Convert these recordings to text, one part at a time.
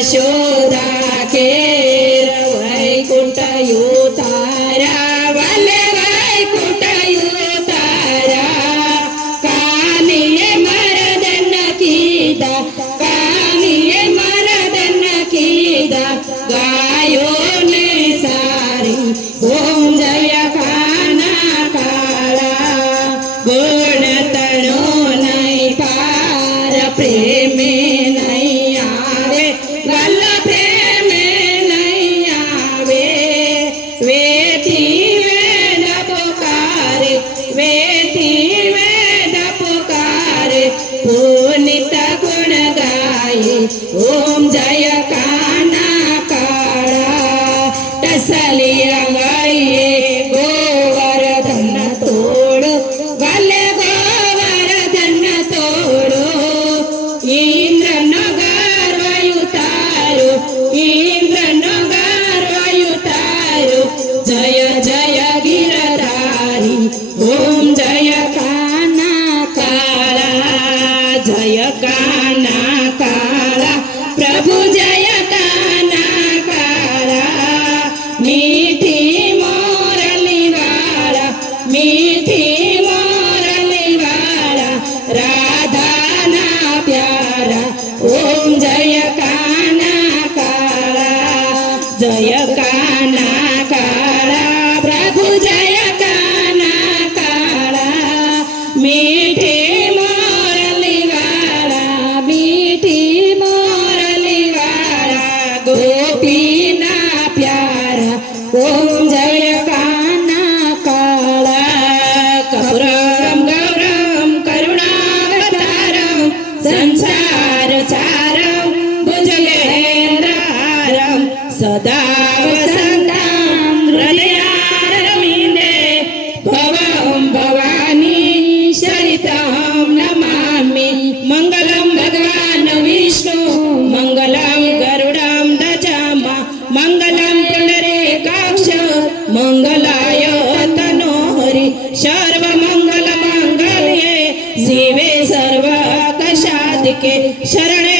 यशोदा केरव वैकुण्ठयो तारा वल्ल वैकुण्ठयो तारा कामिये मरदन्न कीदा कामिये मरदन्न कीदा गायो पुणित गुणगं जय काना काळा तसल्या सदा वसन्तां हृदयारविन्दे शरितां नमामि। मङ्गलं भगवान् विष्णु मङ्गलं गरुडं दजामा। मङ्गलं पुनरे काक्ष मङ्गलाय तनोहरि। सर्वमङ्गलमाङ्गल्ये शिवे सर्वाकशादिके शरणे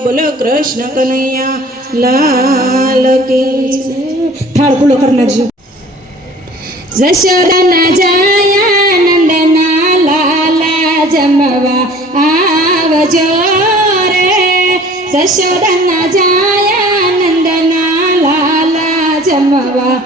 બોલ કૃષ્ણ કનૈયા લાલ કી કરી નાખજો જશોદના જાયા નંદના લાલા જમવા આવજો રે જશોદના જાયા નંદના લાલા જમવા